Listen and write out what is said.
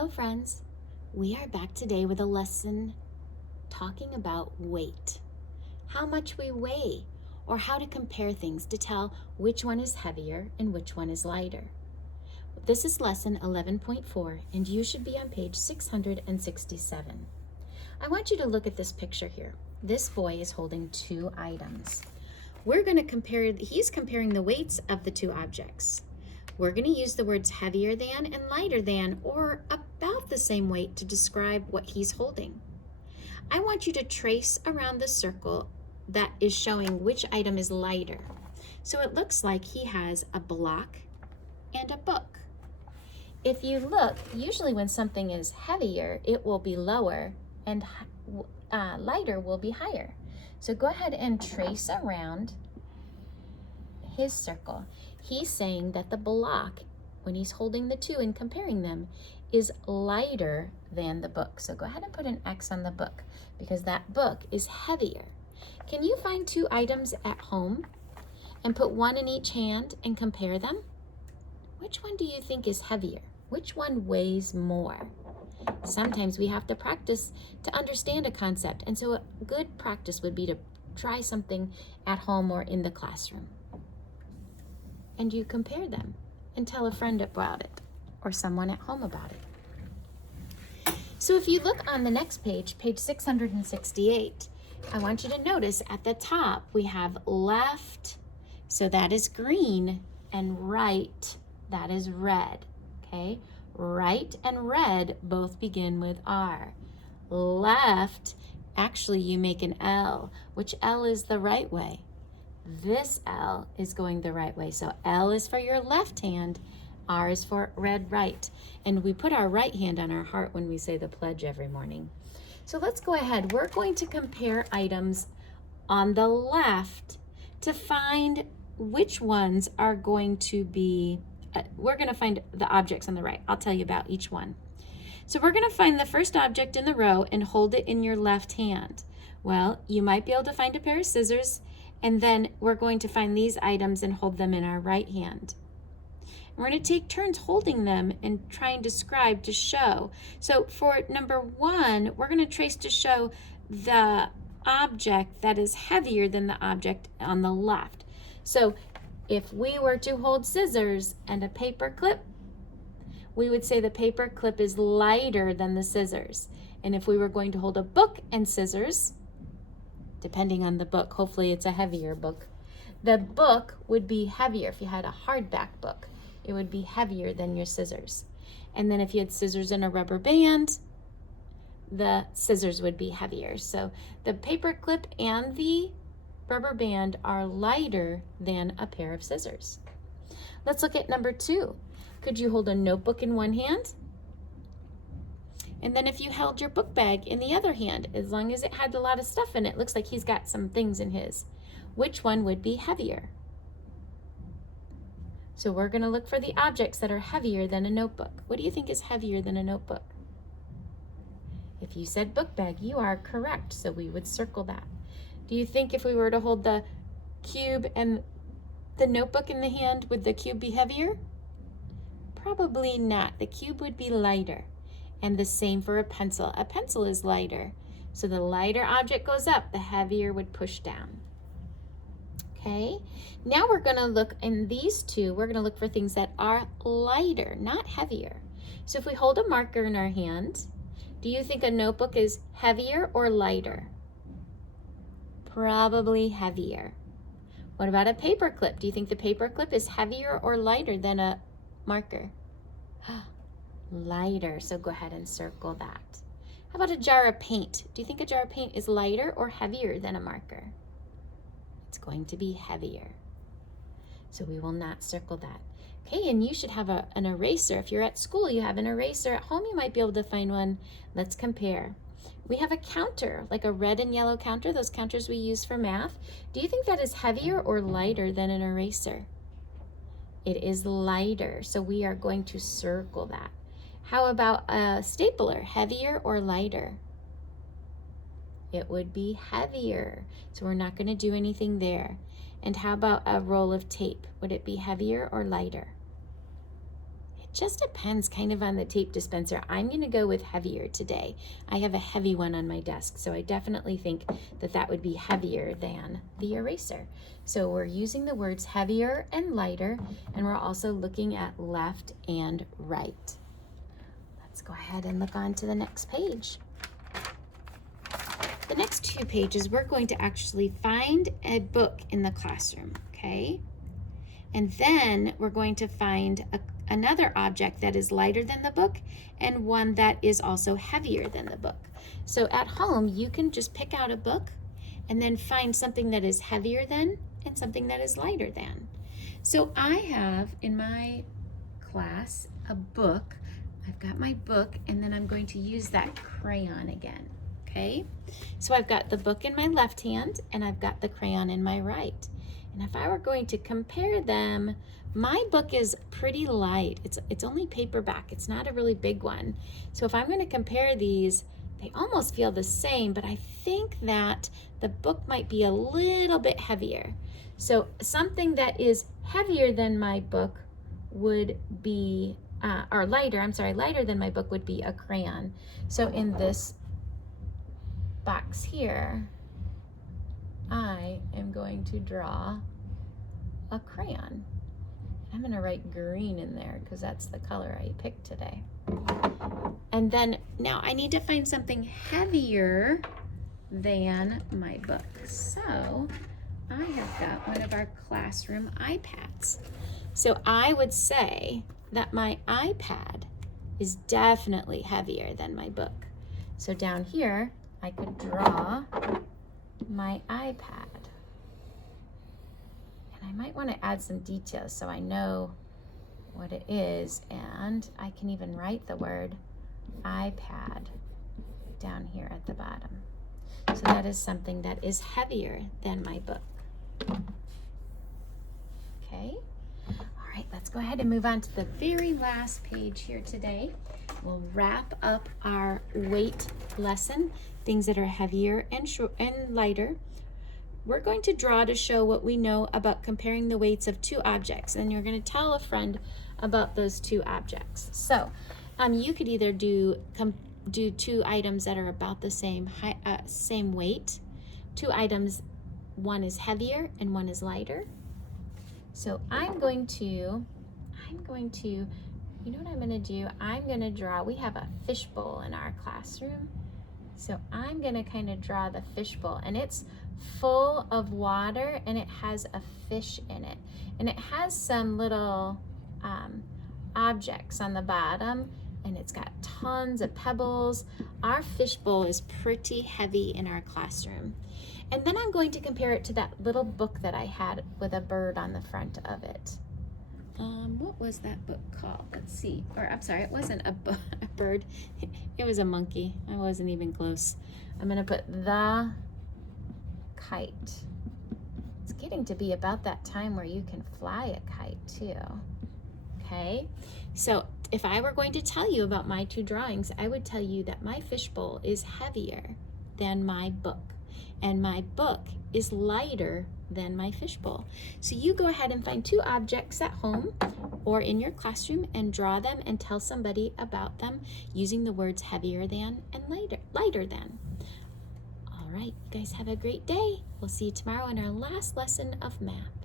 Hello, friends. We are back today with a lesson talking about weight, how much we weigh, or how to compare things to tell which one is heavier and which one is lighter. This is lesson 11.4, and you should be on page 667. I want you to look at this picture here. This boy is holding two items. He's comparing the weights of the two objects. We're going to use the words heavier than and lighter than, or about the same weight, to describe what he's holding. I want you to trace around the circle that is showing which item is lighter. So it looks like he has a block and a book. If you look, usually when something is heavier, it will be lower and lighter will be higher. So go ahead and trace around his circle. He's saying that the block, when he's holding the two and comparing them, is lighter than the book. So go ahead and put an X on the book because that book is heavier. Can you find two items at home and put one in each hand and compare them? Which one do you think is heavier? Which one weighs more? Sometimes we have to practice to understand a concept, and so a good practice would be to try something at home or in the classroom. And you compare them and tell a friend about it or someone at home about it. So if you look on the next page, page 668, I want you to notice at the top we have left, so that is green, and right, that is red, okay? Right and red both begin with R. Left, actually you make an L, which L is the right way. This L is going the right way. So L is for your left hand, R is for red right. And we put our right hand on our heart when we say the pledge every morning. So let's go ahead. We're going to compare items on the left to find which ones are going to be, we're going to find the objects on the right. I'll tell you about each one. So we're going to find the first object in the row and hold it in your left hand. Well, you might be able to find a pair of scissors, and then we're going to find these items and hold them in our right hand. And we're going to take turns holding them and try and describe to show. So for number one, we're going to trace to show the object that is heavier than the object on the left. So if we were to hold scissors and a paper clip, we would say the paper clip is lighter than the scissors. And if we were going to hold a book and scissors, depending on the book, hopefully it's a heavier book, the book would be heavier. If you had a hardback book, it would be heavier than your scissors. And then if you had scissors and a rubber band, the scissors would be heavier. So the paper clip and the rubber band are lighter than a pair of scissors. Let's look at number two. Could you hold a notebook in one hand? And then if you held your book bag in the other hand, as long as it had a lot of stuff in it, looks like he's got some things in his. Which one would be heavier? So we're going to look for the objects that are heavier than a notebook. What do you think is heavier than a notebook? If you said book bag, you are correct, so we would circle that. Do you think if we were to hold the cube and the notebook in the hand, would the cube be heavier? Probably not. The cube would be lighter. And the same for a pencil. A pencil is lighter. So the lighter object goes up, the heavier would push down. Okay, now we're going to look in these two, we're going to look for things that are lighter, not heavier. So if we hold a marker in our hand, do you think a notebook is heavier or lighter? Probably heavier. What about a paper clip? Do you think the paper clip is heavier or lighter than a marker? Lighter, so go ahead and circle that. How about a jar of paint? Do you think a jar of paint is lighter or heavier than a marker? It's going to be heavier, so we will not circle that. Okay, and you should have an eraser. If you're at school, you have an eraser. At home, you might be able to find one. Let's compare. We have a counter, like a red and yellow counter, those counters we use for math. Do you think that is heavier or lighter than an eraser? It is lighter, so we are going to circle that. How about a stapler, heavier or lighter? It would be heavier, so we're not going to do anything there. And how about a roll of tape? Would it be heavier or lighter? It just depends kind of on the tape dispenser. I'm going to go with heavier today. I have a heavy one on my desk, so I definitely think that that would be heavier than the eraser. So we're using the words heavier and lighter, and we're also looking at left and right. Let's go ahead and look on to the next page. The next 2 pages, we're going to actually find a book in the classroom, okay? And then we're going to find another object that is lighter than the book and one that is also heavier than the book. So at home, you can just pick out a book and then find something that is heavier than and something that is lighter than. So I have in my class a book. I've got my book, and then I'm going to use that crayon again. Okay, so I've got the book in my left hand and I've got the crayon in my right. And if I were going to compare them, my book is pretty light. It's only paperback. It's not a really big one. So if I'm going to compare these, they almost feel the same, but I think that the book might be a little bit heavier. So something that is heavier than my book would be, lighter than my book would be a crayon. So in this box here, I am going to draw a crayon. I'm going to write green in there because that's the color I picked today. And then now I need to find something heavier than my book. So I have got one of our classroom iPads. So I would say that my iPad is definitely heavier than my book. So down here, I could draw my iPad. And I might want to add some details so I know what it is, and I can even write the word iPad down here at the bottom. So that is something that is heavier than my book. Okay, all right, let's go ahead and move on to the very last page here today. We'll wrap up our weight lesson, things that are heavier and lighter. We're going to draw to show what we know about comparing the weights of 2 objects, and you're going to tell a friend about those 2 objects. So you could either do 2 items that are about the same weight, 2 items, one is heavier and one is lighter. So I'm going to, you know what I'm going to do? I'm going to draw, we have a fishbowl in our classroom. So I'm going to kind of draw the fishbowl, and it's full of water and it has a fish in it. And it has some little objects on the bottom, and it's got tons of pebbles. Our fishbowl is pretty heavy in our classroom. And then I'm going to compare it to that little book that I had with a bird on the front of it. What was that book called? Let's see. Or I'm sorry, it wasn't a bird. It was a monkey. I wasn't even close. I'm going to put The Kite. It's getting to be about that time where you can fly a kite too. Okay, so if I were going to tell you about my 2 drawings, I would tell you that my fishbowl is heavier than my book, and my book is lighter than my fishbowl. So you go ahead and find 2 objects at home or in your classroom and draw them and tell somebody about them using the words heavier than and lighter than. All right, you guys have a great day. We'll see you tomorrow in our last lesson of math.